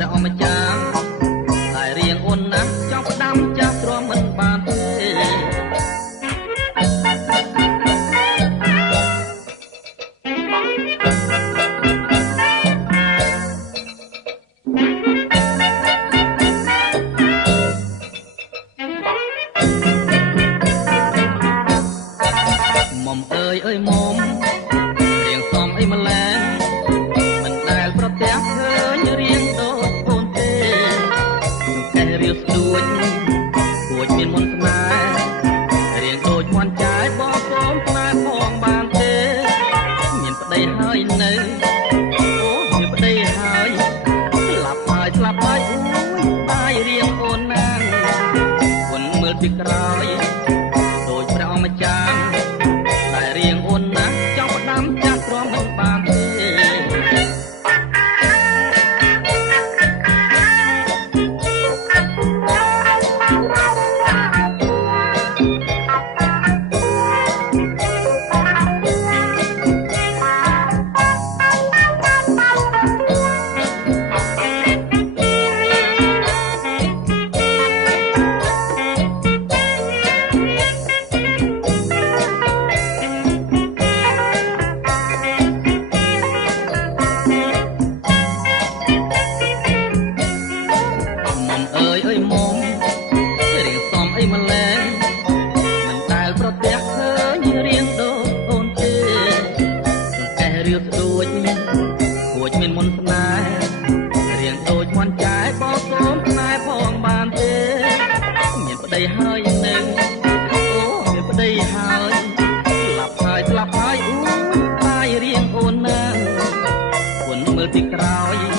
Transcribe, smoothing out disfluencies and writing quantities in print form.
ព្រះអម្ចាស់តែរៀងអូនណាស់ចង់ផ្ដាំចាស់ទ្រាំមិនបានទេមុំអើយអើយមុំរៀងសំអីម្ល៉េះមិនដែលប្រទះឃើញរៀងដូចអូនទេតែរៀងស្ដួចគួចមានមុនស្នេហ៍រៀងដូចមន់ចាយបងសូមស្នេហ៍ផងបានទេមានប្តីហើយនៅអូមានប្តីហើយស្លាប់ហើយអូយបាយរៀងអូនណាងគុនមើលពីក្រោយដូចព្រះអម្ចាស់តែរៀងអូនណាស់ចង់ផ្ដាំចាស់ទ្រាំមិនបានទេអើយអើយមុំរៀងសំអីម្ល៉េះមិនដែលប្រទះឃើញរៀងដូចអូនទេតែរៀងស្ដួចគួចមានមុនស្នេហ៍រៀងដូចមន់ចាយបងសូមស្នេហ៍ផងបានទេមានប្តីហើយនៅអូមានប្តីហើយស្លាប់ហើយអូយបាយរៀងអូនណាគុនមើលពីក្រោយ